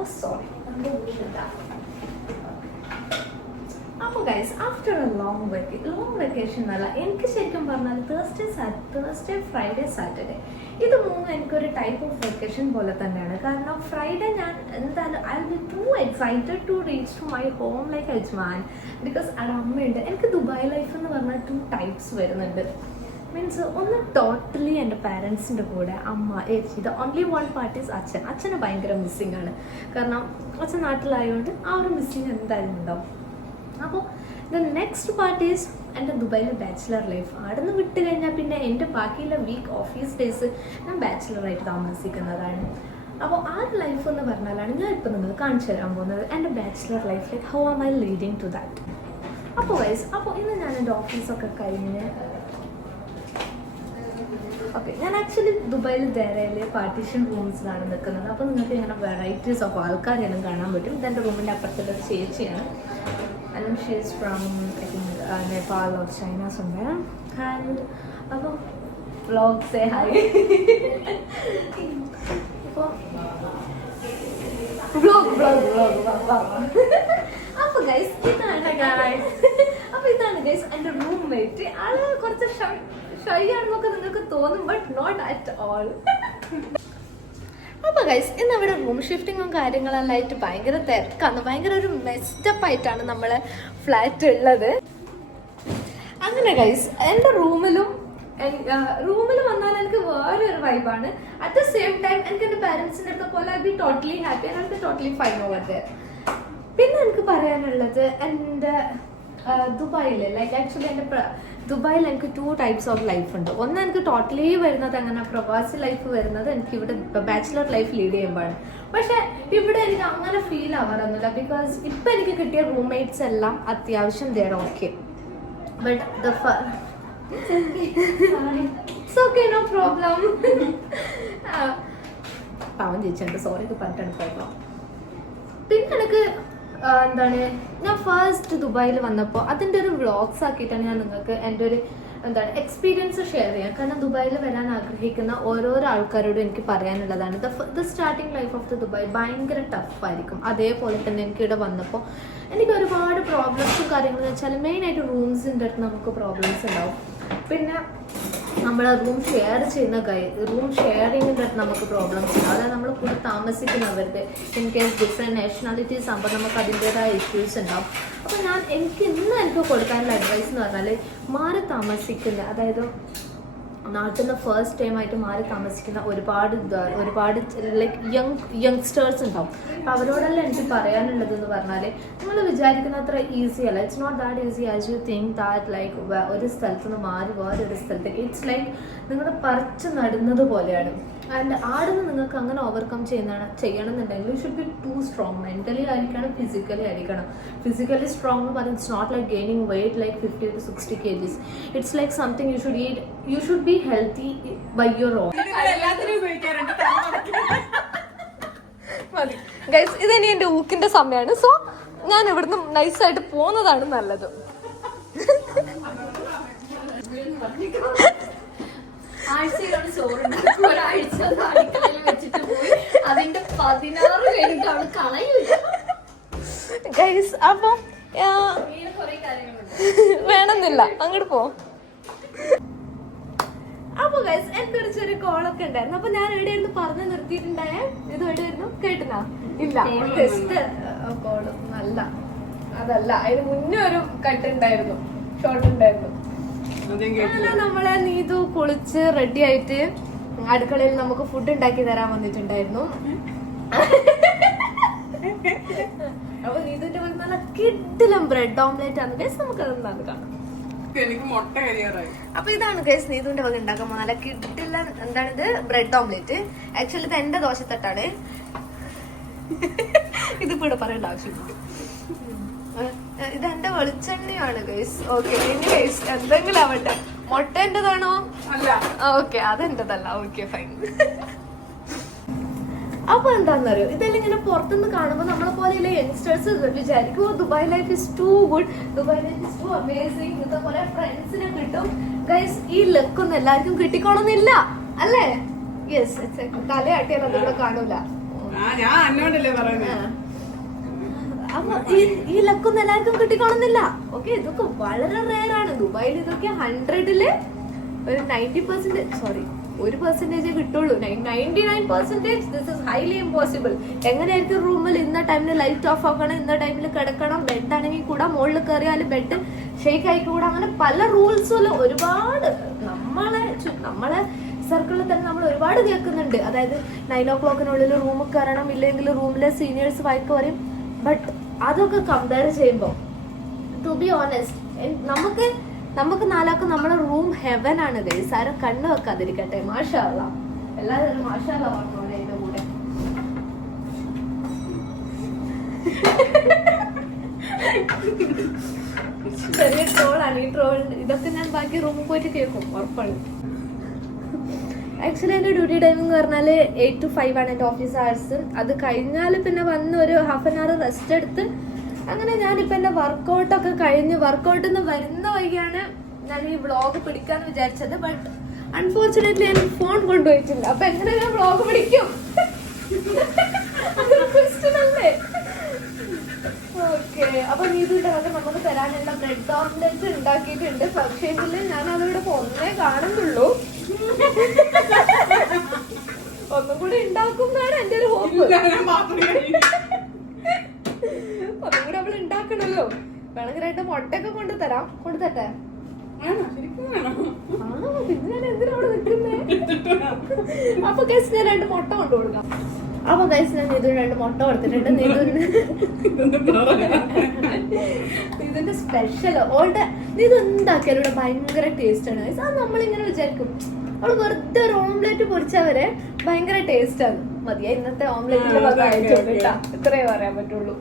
Oh, sorry. അപ്പോൾ guys after A long vacation എന്നല്ല, എനിക്ക് ശരിക്കും പറഞ്ഞാൽ തേഴ്സ്ഡേ ഫ്രൈഡേ സാറ്റർഡേ ഇത് മൂന്നും എനിക്കൊരു ടൈപ്പ് ഓഫ് വെക്കേഷൻ പോലെ തന്നെയാണ്. കാരണം ഫ്രൈഡേ ഞാൻ എന്തായാലും I will be too excited to reach to my home like Ajman. Because അവിടെ അമ്മയുണ്ട്. എനിക്ക് ദുബായ് ലൈഫ് എന്ന് പറഞ്ഞാൽ 2 ടൈപ്സ് വരുന്നുണ്ട്. മീൻസ് ഒന്ന് ടോട്ടലി എൻ്റെ പാരൻസിൻ്റെ കൂടെ അമ്മ ഏച്ചി. The only one part is അച്ഛൻ. അച്ഛന് ഭയങ്കര മിസ്സിങ് ആണ്. കാരണം അച്ഛൻ നാട്ടിലായതുകൊണ്ട് ആ ഒരു മിസ്സിങ് എന്തായാലും ഉണ്ടാവും. അപ്പോൾ ദ നെക്സ്റ്റ് പാർട്ട് ഈസ് എൻ്റെ ദുബായിലെ ബാച്ചിലർ ലൈഫ്. അവിടെ നിന്ന് വിട്ട് കഴിഞ്ഞാൽ പിന്നെ എൻ്റെ ബാക്കിയുള്ള വീക്ക് ഓഫീസ് ഡേയ്സ് ഞാൻ ബാച്ചിലറായിട്ട് താമസിക്കുന്നതാണ്. അപ്പോൾ ആ ഒരു ലൈഫ് എന്ന് പറഞ്ഞാലാണ് ഞാൻ ഇപ്പോൾ നിങ്ങൾക്ക് കാണിച്ചു തരാൻ പോകുന്നത്. എൻ്റെ bachelor life like how am I leading to that. അപ്പോൾ ഇന്ന് ഞാൻ എൻ്റെ ഓഫീസൊക്കെ കഴിഞ്ഞ് ഓക്കെ, ഞാൻ ആക്ച്വലി ദുബായിൽ ദേരയിൽ പാർട്ടീഷൻ റൂംസിലാണ് നിൽക്കുന്നത്. അപ്പോൾ നിങ്ങൾക്ക് ഇങ്ങനെ വെറൈറ്റീസ് ഓഫ് ആൾക്കാരെല്ലാം കാണാൻ പറ്റും. ഇതെൻ്റെ റൂമിൻ്റെ അപ്പുറത്തുള്ള ചേച്ചിയാണ്. And she is from I think Nepal or China somewhere. And അപ്പോൾ vlog say hi. അപ്പോൾ അപ്പോൾ ഗൈസ് ഇതാണ് ഗൈസ് എൻ്റെ റൂംമേറ്റ്. ആള് കുറച്ച് ഷൈ ആണെന്നൊക്കെ നിങ്ങൾക്ക് തോന്നും, ബട്ട് നോട്ട് അറ്റ് ഓൾ. അപ്പോൾ ഗൈസ് ഇന്ന് അവിടെ റൂം ഷിഫ്റ്റിങ്ങും കാര്യങ്ങളെല്ലാം ആയിട്ട് ഭയങ്കര തിരക്കാണ്. ഭയങ്കര ഒരു മെസ്റ്റപ്പ് ആയിട്ടാണ് നമ്മളെ ഫ്ലാറ്റ് ഉള്ളത്. അങ്ങനെ ഗൈസ് എൻ്റെ റൂമിൽ വന്നാൽ എനിക്ക് വേറെ ഒരു വൈബാണ്. അറ്റ് ദ സെയിം ടൈം എനിക്ക് എൻ്റെ പാരൻസിൻ്റെ അടുത്ത പോലെ I be totally happy and എനിക്ക് ടോട്ടലി ഫൈൻ ഓവർ ദെയർ. പിന്നെ എനിക്ക് പറയാനുള്ളത് എൻ്റെ ദുബായിൽ ലൈക്ക് ആക്ച്വലി എൻ്റെ ദുബായിൽ എനിക്ക് 2 ടൈപ്സ് ഓഫ് ലൈഫ് ഉണ്ട്. ഒന്ന് എനിക്ക് ടോട്ടലി വരുന്നത് അങ്ങനെ പ്രവാസി ലൈഫ് വരുന്നത് എനിക്ക് ഇവിടെ ബാച്ചിലർ ലൈഫ് ലീഡ് ചെയ്യുമ്പോഴാണ്. പക്ഷെ ഇവിടെ എനിക്ക് അങ്ങനെ ഫീൽ ആവാറൊന്നുമില്ല. ബിക്കോസ് ഇപ്പം എനിക്ക് കിട്ടിയ റൂംമേറ്റ്സ് എല്ലാം അത്യാവശ്യം there okay. But it's okay, no problem. പാവം ചേച്ചിയുണ്ട്, സോറി ഇത് പറഞ്ഞിട്ടാണ് പ്രോബ്ലം. പിന്നെ എനിക്ക് എന്താണ് ഞാൻ ഫസ്റ്റ് ദുബായിൽ വന്നപ്പോൾ അതിൻ്റെ ഒരു വ്ളോഗ്സ് ആക്കിയിട്ടാണ് ഞാൻ നിങ്ങൾക്ക് എൻ്റെ ഒരു എക്സ്പീരിയൻസ് ഷെയർ ചെയ്യാം. കാരണം ദുബായിൽ വരാൻ ആഗ്രഹിക്കുന്ന ഓരോരോ ആൾക്കാരോടും എനിക്ക് പറയാനുള്ളതാണ് the starting life of the Dubai ഭയങ്കര ടഫായിരിക്കും. അതേപോലെ തന്നെ എനിക്ക് ഇവിടെ വന്നപ്പോൾ എനിക്ക് ഒരുപാട് പ്രോബ്ലംസും കാര്യങ്ങളെന്ന് വെച്ചാൽ മെയിനായിട്ട് റൂംസിൻ്റെ അടുത്ത് നമുക്ക് പ്രോബ്ലംസ് ഉണ്ടാവും. പിന്നെ നമ്മൾ റൂം ഷെയർ ചെയ്യുന്ന റൂം ഷെയറിങ്ങിൻ്റെ അടുത്ത് നമുക്ക് പ്രോബ്ലംസ് ഉണ്ടാവും. അതായത് നമ്മൾ കൂടെ താമസിക്കുന്നവരുടെ ഇൻ കേസ് ഡിഫറെൻറ്റ് നാഷണാലിറ്റീസ് ആകുമ്പോൾ നമുക്ക് അതിൻ്റെതായ ഇഷ്യൂസ് ഉണ്ടാവും. അപ്പോൾ എനിക്ക് കൊടുക്കാനുള്ള അഡ്വൈസ് എന്ന് പറഞ്ഞാൽ മാറി താമസിക്കുന്ന, അതായത് നാട്ടിൽ നിന്ന് ഫസ്റ്റ് ടൈം ആയിട്ട് മാറി താമസിക്കുന്ന ഒരുപാട് ലൈക്ക് യങ്സ്റ്റേഴ്സ് ഉണ്ടാവും. അപ്പോൾ അവരോടെല്ലാം എനിക്ക് പറയാനുള്ളത് എന്ന് പറഞ്ഞാൽ നിങ്ങൾ വിചാരിക്കുന്ന അത്ര ഈസി അല്ല. It's not that easy as you think that like ഒരു സ്ഥലത്ത് നിന്ന് മാറി വേറൊരു സ്ഥലത്തേക്ക് ഇറ്റ്സ് ലൈക്ക് നിങ്ങൾ പറിച്ച് നടുന്നത് പോലെയാണ്. ആൻഡ് ആടുന്ന് നിങ്ങൾക്ക് അങ്ങനെ ഓവർകം ചെയ്യണമെന്നുണ്ടെങ്കിൽ you should be too strong. Mentally ആയിരിക്കണം, ഫിസിക്കലി ആയിരിക്കണം. ഫിസിക്കലി സ്ട്രോങ് എന്ന് പറയുന്നത് it's not like gaining weight like 50 to 60 kgs. It's like something you should eat. You should be healthy by your own. Guys ഇതെനി എൻ്റെ ഊക്കിൻ്റെ സമയമാണ്. So ഞാൻ ഇവിടുന്ന് നൈസായിട്ട് പോകുന്നതാണ് നല്ലത്. ഗൈസ് അപ്പം വേണമെന്നില്ല, അങ്ങോട്ട് പോ. അപ്പൊ ഗൈസ് എന്തൊരു ചെറിയ കോളൊക്കെ ഉണ്ടായിരുന്നു. അപ്പൊ ഞാൻ എവിടെയായിരുന്നു പറഞ്ഞു നിർത്തിയിട്ടുണ്ടായേ? ഇത് എവിടെയായിരുന്നു കേട്ടുന്നാ? ഇല്ല, ജസ്റ്റ് കോള് നല്ല അതല്ല, അതിന് മുന്നേ ഒരു കട്ട് ഉണ്ടായിരുന്നു, ഷോർട്ട് ഉണ്ടായിരുന്നു. നമ്മളെ നീതു കുളിച്ച് റെഡി ആയിട്ട് അടുക്കളയിൽ നമുക്ക് ഫുഡ് ഉണ്ടാക്കി തരാൻ വന്നിട്ടുണ്ടായിരുന്നു. അപ്പൊ നീതുവിന്റെ നല്ല കിഡിലും ബ്രെഡ് ഓംലെറ്റ് ആണ് ഗൈസ്. നമുക്ക് അതെന്താണ് കാണാം. അപ്പൊ ഇതാണ് ഗൈസ് നീതുവിന്റെ വക ഉണ്ടാക്കാൻ നല്ല കിഡിലും എന്താണിത്, ബ്രെഡ് ഓംലെറ്റ്. ആക്ച്വലി ഇത് എന്റെ ദോശത്തട്ടാണ്. ഇതിപ്പോ ഇവിടെ പറയേണ്ട ആവശ്യമില്ല. ഇതെന്റെ വെളിച്ചെണ്ണയാണ് ഗൈസ്. ഓക്കെ, ഇനി ഗൈസ് എന്തെങ്കിലും ആവട്ടെ. മുട്ട എന്റേതാണോ? ഓക്കെ, അതെന്റേതല്ല. Okay, fine. അപ്പൊ എന്താണെന്നറിയോ, ഇതെല്ലാം ഇങ്ങനെ പുറത്തുനിന്ന് കാണുമ്പോൾ നമ്മളെ പോലെയുള്ള യങ്സ്റ്റേഴ്സ് വിചാരിക്കും Dubai life is too good, Dubai life is too amazing. ഇന്നത്തെ പോലെ ഫ്രണ്ട്സിനെ കിട്ടും. ഗൈസ് ഈ ലക്കൊന്നും എല്ലാവർക്കും കിട്ടിക്കോണമെന്നില്ല അല്ലേ? യെസ്, തലയാട്ടിയാൽ അതിവിടെ കാണൂല. ഞാൻ എന്നോടല്ലേ പറയുന്നത്. അപ്പൊ ഈ ലക്കൊന്നും എല്ലാവർക്കും കിട്ടിക്കോളുന്നില്ല. ഓക്കെ, ഇതൊക്കെ വളരെ റെയർ ആണ്. ദുബായിൽ ഇതൊക്കെ 100-ല് ഒരു 90% സോറി 1% കിട്ടുള്ളൂ. 99% ദിസ് ഇസ് ഹൈലി ഇമ്പോസിബിൾ. എങ്ങനെയായിരിക്കും റൂമിൽ ഇന്ന ടൈമിൽ ലൈറ്റ് ഓഫ് ആക്കണം, ഇന്ന ടൈമിൽ കിടക്കണം, ബെഡ് ആണെങ്കിൽ കൂടെ മുകളിൽ കയറിയാൽ ബെഡ് ഷെയ്ക്ക് ആയിക്കൂടാ, അങ്ങനെ പല റൂൾസും ഒരുപാട് നമ്മളെ സർക്കിളിൽ തന്നെ നമ്മൾ ഒരുപാട് കേൾക്കുന്നുണ്ട്. അതായത് 9 o'clock റൂമിൽ കയറണം, ഇല്ലെങ്കിൽ റൂമിലെ സീനിയേഴ്സ് വൈക്ക് പറയും. ബട്ട് അതൊക്കെ കമ്പയർ ചെയ്യുമ്പോൾ ടു ബി ഓണസ്റ്റ് നമുക്ക് നാലാക്കും നമ്മുടെ റൂം ഹെവൻ ആണ് ഗൈസ്. ആരും കണ്ണു വെക്കാതിരിക്കട്ടെ. മാഷാ അല്ലാ, എല്ലാവരും മാഷാ അല്ലാ പറഞ്ഞോളെ എന്റെ കൂടെ. ചെറിയ ട്രോളാണ് ഈ ട്രോൾ. ഇതൊക്കെ ഞാൻ ബാക്കി റൂമിൽ പോയിട്ട് കേൾക്കും, ഉറപ്പാണ്. ആക്ച്വലി എൻ്റെ ഡ്യൂട്ടി ടൈം എന്ന് പറഞ്ഞാൽ 8 to 5 ആണ് എൻ്റെ ഓഫീസ് അവേഴ്സ്. അത് കഴിഞ്ഞാൽ പിന്നെ വന്ന് ഒരു ഹാഫ് ആൻ അവർ റെസ്റ്റ് എടുത്ത് അങ്ങനെ ഞാനിപ്പോൾ എൻ്റെ വർക്കൗട്ടൊക്കെ കഴിഞ്ഞ് വർക്കൗട്ടിൽ നിന്ന് വരുന്ന വഴിയാണ് ഞാൻ ഈ വ്ളോഗ് പിടിക്കാന്ന് വിചാരിച്ചത്. ബട്ട് അൺഫോർച്ചുനേറ്റ്ലി ഞാൻ ഫോൺ കൊണ്ടുപോയിട്ടില്ല. അപ്പൊ എങ്ങനെ ഞാൻ വ്ളോഗ് പിടിക്കും? ഓക്കെ, അപ്പൊ നീതിട്ടൊക്കെ നമുക്ക് തരാനുള്ള ബ്രെഡ് ഓംലെറ്റ് ഉണ്ടാക്കിയിട്ടുണ്ട്. പക്ഷേ ഞാൻ അതോടെ ഒന്നേ കാണുന്നുള്ളൂ. ഒന്നും കൂടി ഉണ്ടാക്കുന്നതാണ് എന്റെ ഒരു ഹോപ്പ്. ഒന്നും കൂടി അവൾ ഉണ്ടാക്കണല്ലോ. വേണമെങ്കിൽ 2 മുട്ടയൊക്കെ കൊണ്ടുതരട്ടെ? പിന്നെ ഞാൻ എന്തിനാ അവിടെ നിൽക്കുന്നേ? അപ്പൊ ഗൈസ് ഞാൻ 2 മുട്ട കൊണ്ടു കൊടുക്കാം. അപ്പൊ ഗൈസ് ഞാൻ ഇതിന് 2 മുട്ട കൊടുത്തിട്ടുണ്ട്. ഇതിന്റെ സ്പെഷ്യൽ ഇത് എന്താക്കിയാലും ഇവിടെ ഭയങ്കര ടേസ്റ്റ് ആണ് ഗൈസ്. അത് നമ്മളിങ്ങനെ വിചാരിക്കും അവള് വെറുതെ ഒരു ഓംലെറ്റ് പൊരിച്ചവരെ ഭയങ്കര ടേസ്റ്റ് ആണ്. മതിയാ ഇന്നത്തെ ഓംലെറ്റിന്റെ ഭാഗമായിട്ടുണ്ട് കേട്ടാ, ഇത്രയേ പറയാൻ പറ്റുള്ളൂ.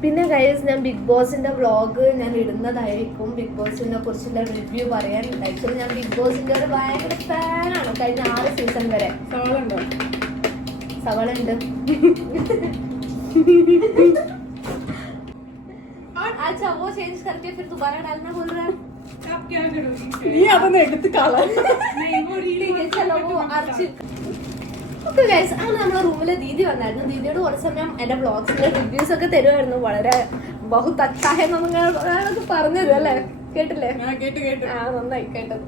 പിന്നെ ഗൈസ് ഞാൻ ബിഗ് ബോസിന്റെ വ്ളോഗ് ഞാൻ ഇടുന്നതായിരിക്കും. ബിഗ് ബോസിനെ കുറിച്ചുള്ള റിവ്യൂ പറയാൻ. ആക്ച്വലി ഞാൻ ബിഗ് ബോസിന്റെ ഒരു ഭയങ്കര ഫാനാണ്. കഴിഞ്ഞ 6 സീസൺ വരെ. സവാള ഉണ്ട്. अच्छा वो चेंज करके फिर दोबारा डालना बोल रहा है. आप क्या करोगी? നീ അതൊന്നും എടുത്ത് കളയാ. नहीं वो ठीक है चलो वो अर्चित. ഓക്കെ ഗൈസ്, അങ്ങനെ നമ്മുടെ റൂമിലെ ദീദി വന്നായിരുന്നു. ദീദിയോട് കുറച്ച് സമയം എന്റെ വ്ളോഗ്സിന്റെ റിവ്യൂസ് ഒക്കെ തരുമായിരുന്നു. വളരെ ബഹുത് അച്ചാഹെന്നൊക്കെ പറഞ്ഞത് അല്ലേ? കേട്ടില്ലേ? നന്നായി കേട്ടത്.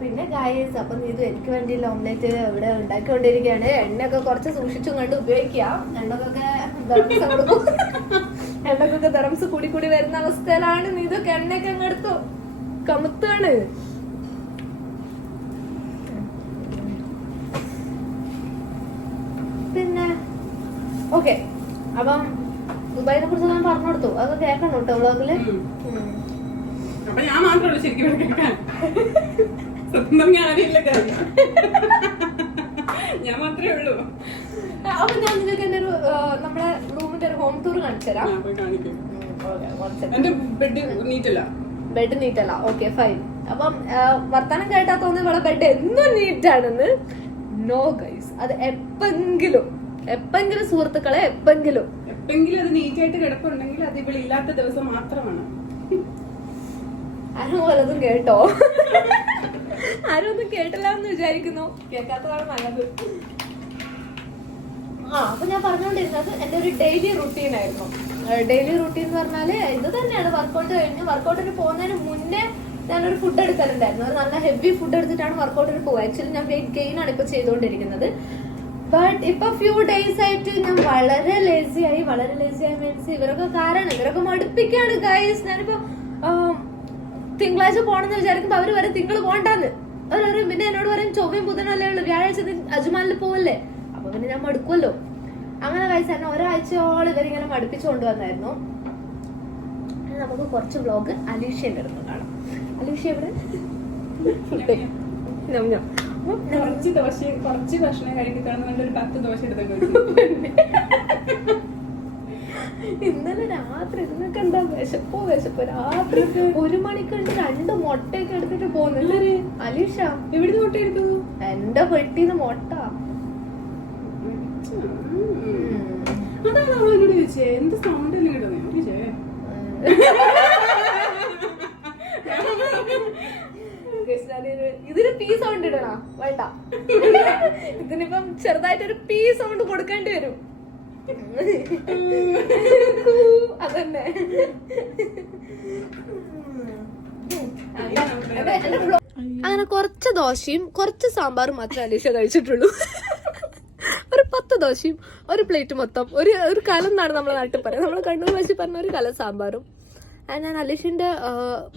പിന്നെ ഗൈസ് അപ്പൊ നീതു എനിക്ക് വേണ്ടി ഓംലെറ്റ് ഇവിടെ ഉണ്ടാക്കിക്കൊണ്ടിരിക്കുകയാണ്. എണ്ണയൊക്കെ കുറച്ച് സൂക്ഷിച്ചും കണ്ട് ഉപയോഗിക്കുക. എണ്ണക്കൊക്കെ ദറംസ് കൂടി കൂടി വരുന്ന അവസ്ഥയിലാണ്. നീതൊക്കെ എണ്ണയൊക്കെ അങ്ങെടുത്തു കമുത്താണ്. പിന്നെ ഓക്കെ, അപ്പം ദുബായിനെ കുറിച്ച് ഞാൻ പറഞ്ഞു കൊടുത്തു. അതൊക്കെ കേൾക്കണം കേട്ടോ വ്ളോഗില്. അപ്പൊ ഞാൻ മാത്രമേ ശരിക്കും കേൾക്കാൻ. ഞാൻ മാത്രമേ ഉള്ളൂ. അപ്പൊ ഞാൻ നിങ്ങൾക്ക് എന്റെ ഒരു നമ്മുടെ റൂമിന്റെ ഒരു ഹോം ടൂർ കാണിച്ചു തരാം. ബെഡ് നീറ്റല്ല. Okay fine. അപ്പം വർത്താനം കേട്ടാ തോന്നുന്നു ഇവിടെ ബെഡ് എന്നും നീറ്റാണെന്ന്. നോ ഗൈസ്, അത് എപ്പെങ്കിലും സുഹൃത്തുക്കളെ എപ്പെങ്കിലും അത് നീറ്റായിട്ട് കിടപ്പുണ്ടെങ്കിൽ അത് ഇവിടെ ഇല്ലാത്ത ദിവസം മാത്രമാണ്. ആരും പോലതും കേട്ടോ? ആരും ഒന്നും കേട്ടില്ല എന്ന് വിചാരിക്കുന്നു. കേൾക്കാത്തതാണ് നല്ലത്. അപ്പൊ ഞാൻ പറഞ്ഞുകൊണ്ടിരുന്നത് എന്റെ ഒരു ഡെയിലി റുട്ടീൻ ആയിരുന്നു. ഡെയിലി റുട്ടീൻ എന്ന് പറഞ്ഞാല് ഇത് തന്നെയാണ്. വർക്കൗട്ട് കഴിഞ്ഞ് വർക്കൗട്ടിന് പോകുന്നതിന് മുന്നേ ഞാനൊരു ഫുഡ് എടുക്കലുണ്ടായിരുന്നു. ഒരു നല്ല ഹെവി ഫുഡ് എടുത്തിട്ടാണ് വർക്കൗട്ടിന് പോകുക. ആക്ച്വലി ഞാൻ വെയിറ്റ് ഗെയിൻ ആണ് ഇപ്പൊ ചെയ്തുകൊണ്ടിരിക്കുന്നത്. ബട്ട് ഇപ്പൊ ഫ്യൂ ഡേയ്സ് ആയിട്ട് ഞാൻ വളരെ ലേസി ആയി മീൻസ് ഇവരൊക്കെ കാരണം ഇവരൊക്കെ മടുപ്പിക്കാണ് ഗൈസ്. ഞാനിപ്പോ തിങ്കളാഴ്ച പോണെന്ന് വിചാരിക്കുമ്പോ അവര് വരെ തിങ്കൾ പോണ്ടാന്ന് അവർ പറയും. പിന്നെ എന്നോട് പറയും ചൊവ്വയും ബുധനല്ലേ ഉള്ളു, വ്യാഴാഴ്ച അജ്മാനിൽ പോവല്ലേ. അപ്പൊ പിന്നെ ഞാൻ മടുക്കുമല്ലോ. അങ്ങനെ ഗൈസ് എന്നെ ഒരാഴ്ചയോളം ഇവരിങ്ങനെ മടുപ്പിച്ചു കൊണ്ടുവന്നായിരുന്നു. നമുക്ക് കുറച്ച് വ്ലോഗ് അലീഷ്യന്റെ അടുത്ത് കാണാം. അലീഷ്യ ഇവിടെ കുറച്ച് ഭക്ഷണം കഴിക്കുന്ന ഒരു 10 ദോശ എടുത്തൊക്കെ. ഇന്നലെ രാത്രി നിങ്ങൾക്ക് എന്താ വിശപ്പോ രാത്രി 1 മണിക്കുണ്ട് 2 മുട്ടയൊക്കെ എടുത്തിട്ട് പോകുന്നത്. അലീഷ എവിടുന്ന് മുട്ട എടുത്തു? എന്റെ പെട്ടിന്ന് മുട്ട. അതാണ് അവളോട് ചോദിച്ചേ എന്ത് സൗണ്ട് എല്ലാം കിട്ടുന്നേ. ഇതിന് പീ സൗണ്ട് ഇടണോ? വേണ്ട. ഇതിനിപ്പം ചെറുതായിട്ടൊരു പീ സൗണ്ട് കൊടുക്കേണ്ടി വരും. അതന്നെ. അങ്ങനെ കുറച്ച് ദോശയും കുറച്ച് സാമ്പാറും മാത്രമേ അലീഷ കഴിച്ചിട്ടുള്ളൂ. ഒരു 10 ദോശയും ഒരു പ്ലേറ്റ് മൊത്തം ഒരു കലം എന്നാണ് നമ്മളെ നാട്ടിൽ പറയാം. നമ്മൾ കണ്ണൂർ ഭാഷ പറഞ്ഞ ഒരു കലം സാമ്പാറും. ഞാൻ അലീഷിന്റെ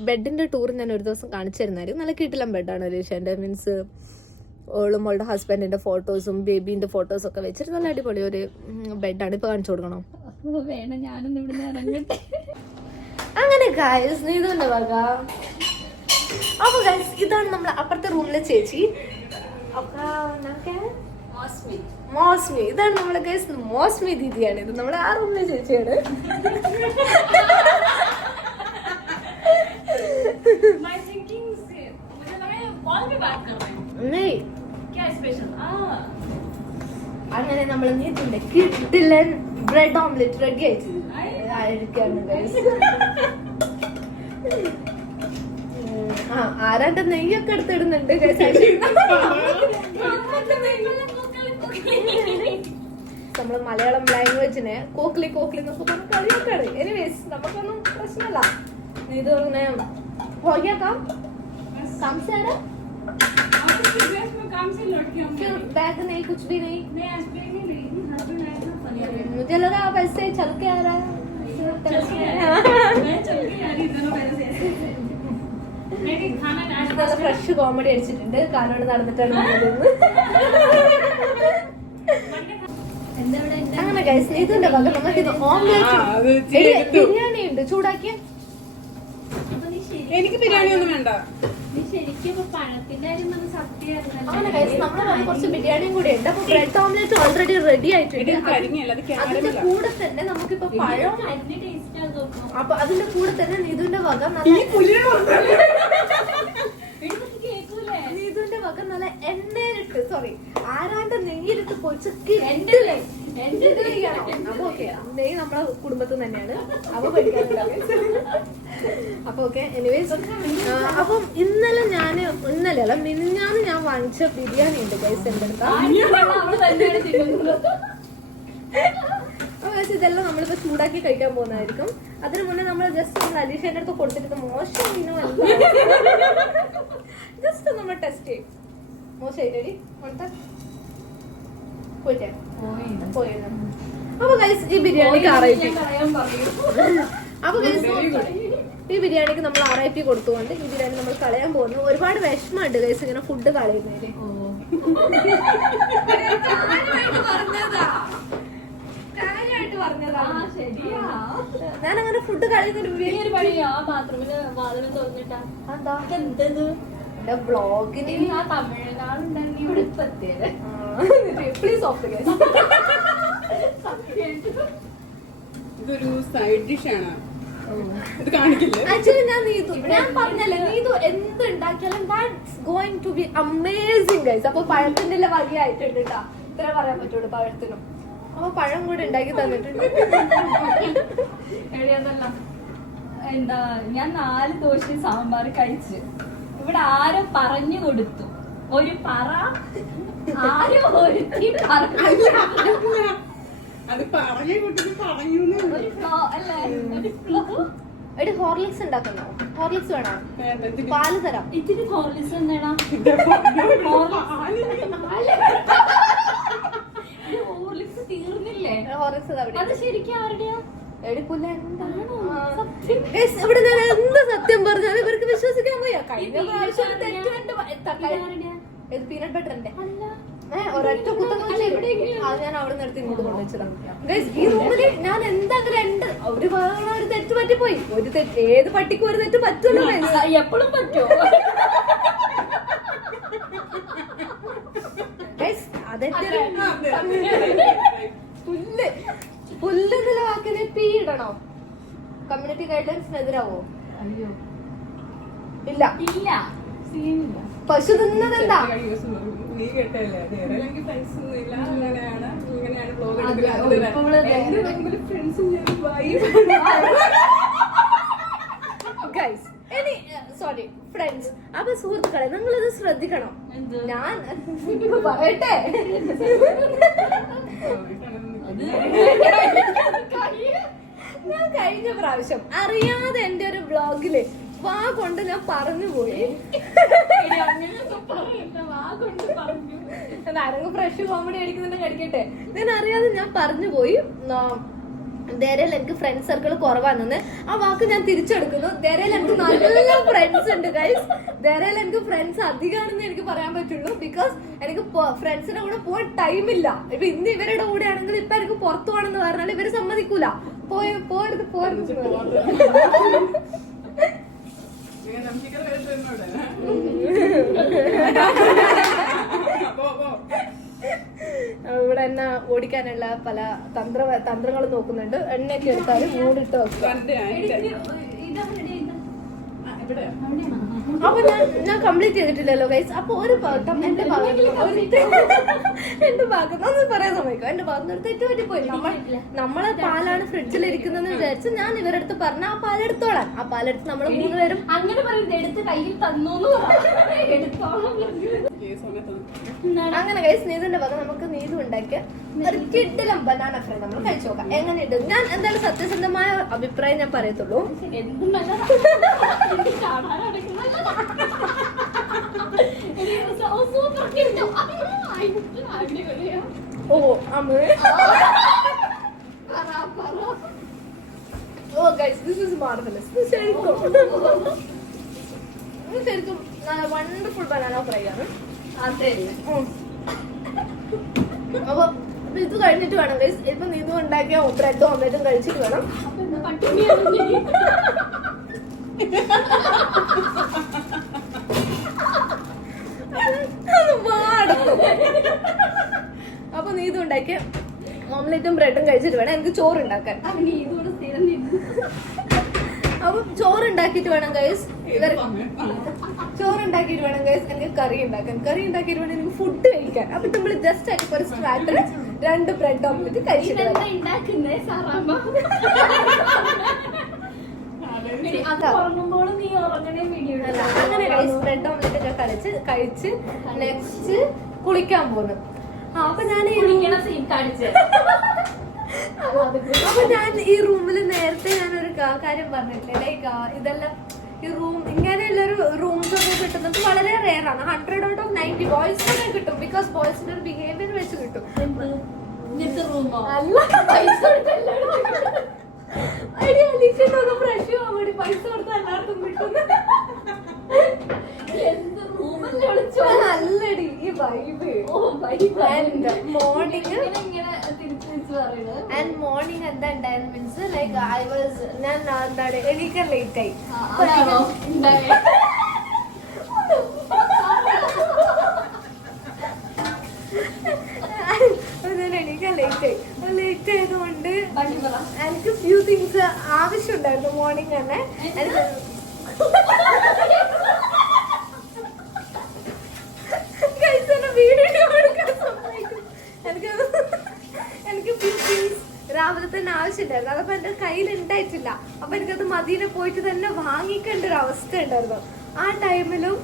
ബെഡിന്റെ ടൂർ ഞാൻ ഒരു ദിവസം കാണിച്ചു തരുന്നതായിരിക്കും. നല്ല കിടിലം ബെഡാണ് അലീഷന്റെ. മീൻസ് ഓളും അവളുടെ ഹസ്ബൻഡിന്റെ ഫോട്ടോസും ബേബീന്റെ ഫോട്ടോസും ഒക്കെ വെച്ചിട്ട് നല്ല അടിപൊളി ഒരു ബെഡാണ്. ഇപ്പൊ കാണിച്ചു കൊടുക്കണോ? വേണം, ഞാനൊന്നും ഇവിടെ ഇറങ്ങട്ടെ. അങ്ങനെ ഗൈസ് നീതുന്റെ വക. അപ്പൊ ഗൈസ് ഇതാണ് നമ്മളെ അപ്പുറത്തെ റൂമിലെ ചേച്ചി. മോസ്മി. ഇതാണ് നമ്മളെ ഗൈസ് മോസ്മി ദീദിയാണ്. ഇത് നമ്മളെ ആ റൂമിലെ ചേച്ചിയാണ്. അങ്ങനെ നമ്മൾ നീതുന്റെ കിഡിലൻ ബ്രെഡ് ഓംലെറ്റ് റെഡി ആയിരിക്കാണ് ഗൈസ്. ആരാണ്ട് നെയ്യൊക്കെ എടുത്തിടുന്നുണ്ട് നമ്മള് മലയാളം ലാംഗ്വേജിനെ കോക്ലി എന്നൊക്കെ പറഞ്ഞ് കളിയൊക്കെയാണ്. എനിവേസ് നമുക്കൊന്നും പ്രശ്നമല്ല. ഇത് ഇങ്ങനെ പോകാം സംസാരം. बैग नहीं कुछ भी नहीं. मुझे लगा आप ऐसे चल के आ रहा है. ഫ്രഷ് കോമഡി അടിച്ചിട്ടുണ്ട്. കാലോട് നടന്നിട്ടാണ് അങ്ങനെ ഗൈസ് ഇതിന്റെ വക നമുക്കിത് ഓംലെറ്റ് ബിരിയാണി ഉണ്ട് ചൂടാക്കിയ. എനിക്ക് ബിരിയാണി ഒന്നും വേണ്ട. അങ്ങനെ ഗൈസ് നമ്മള് കുറച്ച് ബിരിയാണിയും കൂടി ഉണ്ട്. അപ്പൊ ബ്രെഡ് ഓംലെറ്റ് ഓൾറെഡി റെഡി ആയിട്ടുണ്ട്. അതിന്റെ കൂടെ തന്നെ നമുക്കിപ്പോ പഴം, അപ്പൊ അതിന്റെ കൂടെ തന്നെ നീതുന്റെ വക നീതുന്റെ വക നല്ല എണ്ണയിലിട്ട് ആരാണ്ട് നെയ്യിലിട്ട് പൊച്ചക്ക് അപ്പൊ ഓക്കെ നെയ്യ് നമ്മളെ കുടുംബത്തിൽ തന്നെയാണ്. അപ്പൊ പഠിക്കാറുണ്ട്. അപ്പൊ ഓക്കെ എനിവേസ് അപ്പം ഇന്നലെയല്ല മിനിഞ്ഞാന്ന് ഞാൻ വാങ്ങിച്ച ബിരിയാണി ഉണ്ട് ഗൈസ് എന്റെ അടുത്ത്. ഇതെല്ലാം നമ്മളിപ്പോ ചൂടാക്കി കഴിക്കാൻ പോകുന്നതായിരിക്കും. അതിനു മുന്നേ നമ്മൾ ജസ്റ്റ് നമ്മൾ അലീഷന്റെ അടുത്ത് കൊടുത്തിട്ട് മോശം ഇനോ അല്ല, ജസ്റ്റ് നമ്മൾ ടെസ്റ്റ് ചെയ്യും. മോശമായിട്ടടി പോയിട്ടേ പോയിരുന്നു. അപ്പൊ ഗൈസ് ഈ ബിരിയാണിക്ക് RIP. അപ്പൊ ഗൈസ് ഈ ബിരിയാണിക്ക് നമ്മൾ RIP കൊടുത്തുകൊണ്ട് ഈ ബിരിയാണി നമ്മൾ കളയാൻ പോകുന്നു. ഒരുപാട് വിഷമമുണ്ട് ഗൈസ് ഇങ്ങനെ ഫുഡ് കളയുന്നതിന്. ഞാൻ അങ്ങനെ ഫുഡ് കളയുന്നൊരു ബ്ലോഗിന് പ്ലീസ് ഓഫ് ഇതൊരു സൈഡ് ഡിഷ് ആണ്. ഇത് കാണിക്കില്ലേ? ആക്ച്വലി ഞാൻ പറഞ്ഞല്ലേ നീതു എന്ത് ഉണ്ടാക്കിയാലും that's going to be amazing guys. അപ്പൊ പഴത്തിന്റെ വകയായിട്ടുണ്ട് കേട്ടോ. ഇത്ര പറയാൻ പറ്റുള്ളൂ പഴത്തിനും. അപ്പൊ പഴം കൂടെ ഉണ്ടാക്കി തന്നിട്ടുണ്ട്. എന്താ ഞാൻ 4 ദോശ സാമ്പാർ കഴിച്ച് ഇവിടെ ആരോ പറഞ്ഞു കൊടുത്തു ഒരു പറ ആരോ ഒരുത്തി അത് പറഞ്ഞു ഒരു ഫ്ലോ അല്ലേ ഒരു ഫ്ലോ. എടി ഹോർലിക്സ് ഉണ്ടാക്കുന്നോ? ഹോർലിക്സ് വേണോ? പാല് തരാം. ഇതിന് ഹോർലിക്സ് എന്താ? ഹോർലിക്സ് തീർന്നില്ലേ? ഹോർലിക്സ് അത് ശരിക്കും ആരുടെയാ? ഇവിടെ ഞാൻ എന്ത് സത്യം പറഞ്ഞാലും ഇവർക്ക് വിശ്വസിക്കാൻ പോയാ. കഴിഞ്ഞ പ്രാവശ്യം പീനട്ട് ബട്ടറിന്റെ ഒരൊറ്റ കുത്തം അത് ഞാൻ അവിടെ നിന്ന് എടുത്ത് ഇങ്ങോട്ട് കൊണ്ടുവച്ചതാണ്. ഈ റൂമില് ഞാൻ എന്തെങ്കിലും ഒരു തെറ്റ് പറ്റിപ്പോയി. ഒരു തെറ്റ് ഏത് പട്ടിക്കും ഒരു തെറ്റ് പറ്റുമല്ലോ. എപ്പോഴും പറ്റുമോ? പുല്ല് എന്നുള്ള വാക്കിന് പീ ഇടണോ? കമ്മ്യൂണിറ്റി ഗൈഡ്ലൈൻസിനെതിരാവോ? അയ്യോ ഇല്ല ഇല്ല. പശു തിന്നത് എന്താ? നീ കേട്ടല്ലേ ഗൈസ് സോറി ഫ്രണ്ട്സ്. അപ്പൊ സുഹൃത്തുക്കളെ നിങ്ങളിത് ശ്രദ്ധിക്കണം. എന്ത്? ഞാൻ പറയട്ടെ, ഞാൻ കഴിഞ്ഞ പ്രാവശ്യം അറിയാതെ എന്റെ ഒരു വ്ളോഗില് വാ കൊണ്ട് ഞാൻ പറഞ്ഞു പോയി. ആരെങ്കിലും ഫ്രഷ് കോമഡി അടിക്കുന്നുണ്ടെങ്കിൽ അടിക്കട്ടെ. ഞാൻ അറിയാതെ ഞാൻ പറഞ്ഞു പോയി ദേരയിൽ എനിക്ക് ഫ്രണ്ട് സർക്കിൾ കുറവാണെന്ന്. ആ വാക്ക് ഞാൻ തിരിച്ചെടുക്കുന്നു. ദേരയിൽ എനിക്ക് നല്ല ഫ്രണ്ട്സ് ഉണ്ട് ഗൈസ്. ദേരയിൽ എനിക്ക് ഫ്രണ്ട്സ് അധികമാണെന്ന് എനിക്ക് പറയാൻ പറ്റുള്ളൂ. ബിക്കോസ് എനിക്ക് ഫ്രണ്ട്സിന്റെ കൂടെ പോകാൻ ടൈമില്ല. ഇപ്പൊ ഇന്ന് ഇവരുടെ കൂടെ ആണെങ്കിൽ ഇപ്പൊ എനിക്ക് പുറത്തു പോകണമെന്ന് പറഞ്ഞാൽ ഇവര് സമ്മതിക്കൂല. പോരുത്. ഇവിടെ എന്നെ ഓടിക്കാനുള്ള പല തന്ത്രങ്ങൾ നോക്കുന്നുണ്ട്. എണ്ണയൊക്കെ എടുത്താല് മൂടിട്ട് വെക്കാം. അപ്പൊ ഞാൻ കംപ്ലീറ്റ് ചെയ്തിട്ടില്ലല്ലോ ഗൈസ്. അപ്പൊ ഒരു ഭാഗം എന്റെ ഭാഗത്ത് ഒന്ന് പറയാൻ സമ്മതിക്കും. എന്റെ ഭാഗത്ത് ഒരു തെറ്റ് പറ്റിപ്പോയി. നമ്മളെ പാലാണ് ഫ്രിഡ്ജിലിരിക്കുന്നതെന്ന് വിചാരിച്ച് ഞാൻ ഇവരുടെ അടുത്ത് പറഞ്ഞ ആ പാലെടുത്തോളാം. ആ പാലെടുത്ത് നമ്മൾ 3 പേരും അങ്ങനെ പറയുന്നത് എടുത്ത് കയ്യിൽ തന്നു. അങ്ങനെ ഗൈസ് നീതുന്റെ ഭാഗം നമുക്ക് നീതു ഉണ്ടാക്കിയ ഒരു കിഡിലും ബനാന ഫ്രൈ നമ്മൾ കഴിച്ചു നോക്കാം എങ്ങനെയുണ്ട്. ഞാൻ എന്തായാലും സത്യസന്ധമായ അഭിപ്രായം ഞാൻ പറയത്തുള്ളൂ. എന്തും നല്ലതാ. ഓ അമ്മേ. ഓ ഗൈസ് ദിസ് ഈസ് മാർവലസ്. ശരിക്കും വണ്ടർഫുൾ ബനാന ഫ്രൈ ആണ്. അതെ. അപ്പൊ ഇത് കഴിഞ്ഞിട്ട് വേണം ഗൈസ്. ഇപ്പൊ നീതു ഉണ്ടാക്കിയ ബ്രെഡും ഓംലെറ്റും കഴിച്ചിട്ട് വേണം. അപ്പൊ നീതു ഉണ്ടാക്കിയ ഓംലെറ്റും ബ്രെഡും കഴിച്ചിട്ട് വേണം എനിക്ക് ചോറ് ഉണ്ടാക്കാൻ. അപ്പൊ ചോറുണ്ടാക്കിട്ട് വേണം ഗൈസ് എനിക്ക് കറി ഉണ്ടാക്കാൻ. കറി ഉണ്ടാക്കിയിട്ട് വേണം എനിക്ക് ഫുഡ് കഴിക്കാൻ. അപ്പൊ നമ്മൾ ജസ്റ്റ് ആയിട്ട് ഒരു സ്റ്റാർട്ടർ 2 ബ്രെഡ് ഓംലെറ്റ് കഴിച്ചിട്ട് വരാം. അങ്ങനെ ഗൈസ് ബ്രെഡ് ഓംലെറ്റ് ഒക്കെ കഴിച്ച് നെക്സ്റ്റ് കുളിക്കാൻ പോകുന്നു. അപ്പൊ ഞാൻ ഈ റൂമിൽ നേരത്തെ ഞാനൊരു കാര്യം പറഞ്ഞിട്ടില്ലേ, ലൈക്ക് ഇതെല്ലാം ഈ റൂം ഇങ്ങനെയുള്ളൊരു റൂംസ് ഒക്കെ കിട്ടുന്നത് വളരെ റെയർ ആണ്. 100 out of 90 ബോയ്സിനെ കിട്ടും. ബിക്കോസ് ബോയ്സിന്റെ ഒരു ബിഹേവിയർ വെച്ച് കിട്ടും. അല്ല പൈസ ഫ്രഷ് പോകാൻ വേണ്ടി പൈസ കൊടുത്ത് എല്ലാവർക്കും കിട്ടും. നല്ലടി ഈ വൈബ്. മോർണിംഗ് എന്താ ഉണ്ടായിരുന്നു മീൻസ് ലൈക്ക് ഐ വാസ് ഞാൻ എന്താണ് എനിക്ക് ലേറ്റ് ആയി. എനിക്ക് ലേറ്റ് ആയതുകൊണ്ട് എനിക്ക് ഫ്യൂ തിങ്സ് ആവശ്യമുണ്ടായിരുന്നു മോർണിംഗ് തന്നെ. എനിക്ക് ഫ്യൂ തിങ്സ് രാവിലെ തന്നെ ആവശ്യമുണ്ടായിരുന്നു. അതപ്പോ എന്റെ കയ്യിൽ ഉണ്ടായിട്ടില്ല. അപ്പൊ എനിക്കത് മദീനെ പോയിട്ട് തന്നെ വാങ്ങിക്കേണ്ട ഒരു അവസ്ഥ ഉണ്ടായിരുന്നു. ആ ടൈമിലും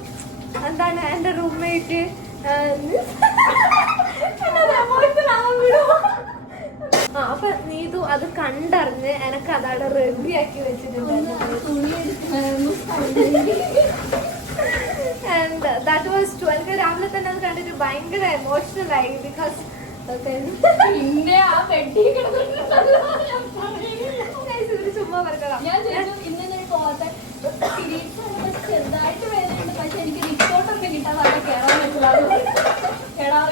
എന്താണ് എന്റെ റൂംമേറ്റ് അപ്പൊ നീതു അത് കണ്ടറിഞ്ഞ് എനക്ക് അതാണ് റെഡിയാക്കി വെച്ചിട്ടുണ്ടായിരുന്നു. And that was too. എനിക്ക് രാവിലെ തന്നെ അത് കണ്ടിട്ട് ഭയങ്കര എമോഷണൽ ആയി. ബിക്കോസ് ചുമ്മാ പറഞ്ഞതാ. ചെറുതായിട്ട് വേദനയുണ്ട്. പക്ഷെ എനിക്ക് റിപ്പോർട്ടൊക്കെ കിട്ടാൻ നല്ല കേറാൻ പറ്റില്ല.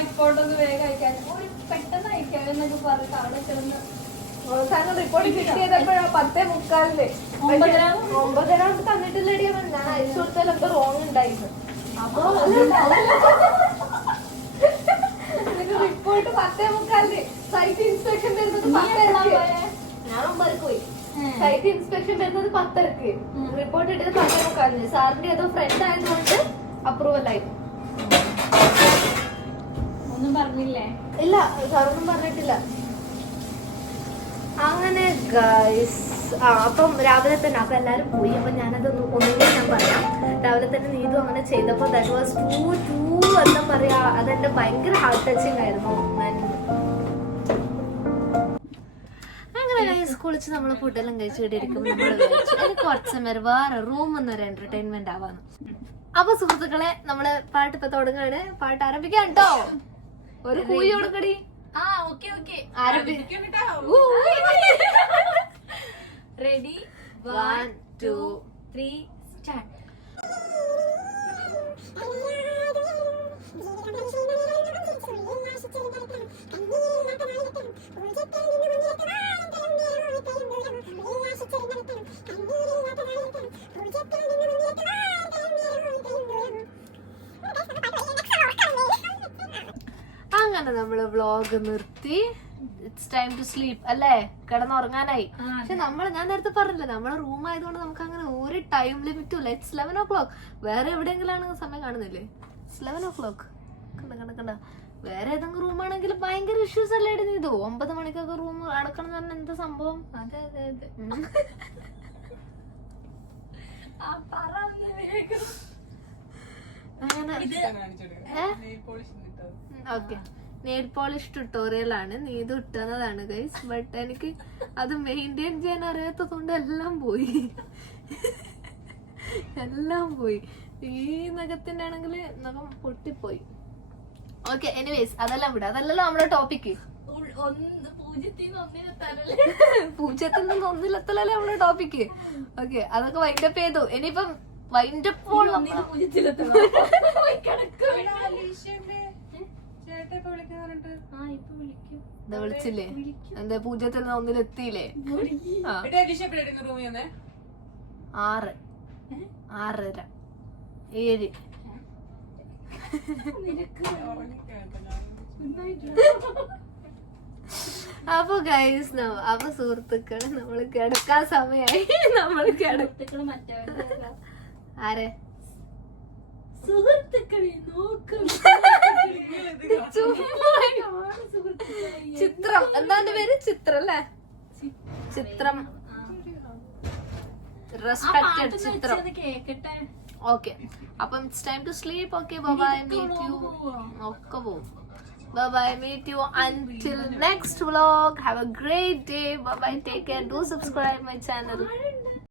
റിപ്പോർട്ടൊന്ന് വേഗം അയക്കാൻ പെട്ടെന്ന് അയക്കാം എന്നൊക്കെ പറഞ്ഞിട്ട് അവിടെ ചെന്ന് റിപ്പോർട്ട് കിട്ടിയപ്പോഴാ 10:45. 9:30 തന്നിട്ടില്ലടി. ഞാൻ അയച്ചു കൊടുത്താൽ എന്തോ റോങ് ഉണ്ടായിരുന്നു. അപ്പൊ റിപ്പോർട്ട് 10:45. സൈറ്റ് ഇൻസ്പെക്ഷൻ വരുന്നത് 10:30. ഞാൻ 9:00 പോയി. സൈറ്റ് ഇൻസ്പെക്ഷൻ വരുന്നത് 10:30. റിപ്പോർട്ട് ഇട്ടത് 10:45. സാറിന്റെ ഏതോ ഫ്രണ്ട് ആയതുകൊണ്ട് അപ്രൂവൽ ആയി. ഒന്നും പറഞ്ഞില്ലേ? ഇല്ല സാറൊന്നും പറഞ്ഞിട്ടില്ല. അങ്ങനെ ഗൈസ് അപ്പം രാവിലെ തന്നെ അപ്പൊ എല്ലാരും പോയി. അപ്പൊ ഞാനത് ഒന്നുകൂടി ഞാൻ പറയാം. രാവിലെ തന്നെ നീതു അങ്ങനെ ചെയ്തപ്പോ ദാറ്റ് വാസ് ടു എന്താ പറയാ, അതെന്റെ ഭയങ്കര ഹാർട്ട് ടച്ചിങ് ആയിരുന്നു. അങ്ങനെ ഗൈസ് കുളിച്ച് നമ്മള് ഫുഡെല്ലാം കഴിച്ചിട്ടിരിക്കും. നമ്മൾ എനിക്ക് കുറച്ച് നേരം വേറെ റൂം എന്നൊരു എന്റർടൈൻമെന്റ് ആവാന്ന്. അപ്പൊ സുഹൃത്തുക്കളെ, നമ്മള് പാട്ട് ഇപ്പൊ തുടങ്ങാണ്. പാട്ട് ആരംഭിക്കാം കേട്ടോ. ഒരു കൂയി കൊടുക്കടി. Ready 1 2 3 start. അങ്ങനെ നമ്മള് വ്ളോഗ് നിർത്തി. ഇറ്റ്സ് ടൈം ടു സ്ലീപ്പ് അല്ലേ, കിടന്നുറങ്ങാനായി. പക്ഷെ ഞാൻ നേരത്തെ പറഞ്ഞില്ലേ, നമ്മളെ റൂം ആയതുകൊണ്ട് നമുക്ക് അങ്ങനെ ഒരു ടൈം ലിമിറ്റും ഇല്ല. It's 11 o'clock. വേറെ എവിടെയെങ്കിലും ആണ് സമയം കാണുന്നില്ലേ? It's 11 o'clock. കണ്ട വേറെ ഏതെങ്കിലും റൂം ആണെങ്കിൽ ഭയങ്കര ഇഷ്യൂസ് അല്ലേ ഇടുന്നത്. ഇത് 9 മണിക്കൊക്കെ റൂം അടക്കണം എന്ന് പറഞ്ഞാൽ എന്താ സംഭവം? അതെ അങ്ങനെ ഓക്കെ, നെയിൽ പോളിഷ് ട്യൂട്ടോറിയൽ ആണ്. നീത് ഇട്ടുന്നതാണ് ഗൈസ്. ബട്ട് എനിക്ക് അത് മെയിൻറ്റെയിൻ ചെയ്യാൻ അറിയാത്തതുകൊണ്ട് എല്ലാം പോയി. ഈ നഖത്തിന്റെ ആണെങ്കിൽ നഖം പൊട്ടിപ്പോയി. ഓക്കെ, എനിവേസ് അതെല്ലാം വിടാം. അതല്ലല്ലോ നമ്മുടെ ടോപ്പിക്ക്. 0 നിന്ന് 1 നമ്മുടെ ടോപ്പിക്ക്. ഓക്കെ, അതൊക്കെ വൈൻഡപ്പ് ചെയ്തു. ഇനിയിപ്പം വൈൻഡപ്പ് വിളിച്ചില്ലേ? എന്താ 0 നിന്ന് 1 എത്തിയില്ലേ? 6 6:30 7. അപ്പൊ ഗൈസ്, അപ്പൊ സുഹൃത്തുക്കളെ, നമ്മള് കിടക്കാൻ സമയായി. നമ്മള് സുഹൃത്തുക്കള് മറ്റേ ആരെ സുഹൃത്തുക്കളെ നോക്കും. ചിത്രം എന്താ പേര്? ചിത്രം അല്ലേ? ചിത്രം, റെസ്പെക്റ്റഡ് ചിത്രം. കേക്കട്ടെ. ഓക്കെ, അപ്പം it's time to sleep. Okay, bye bye, meet you. ഒക്കെ പോവും. Bye bye, meet you until next vlog. Have a great day. Bye bye, take care. Do subscribe my channel.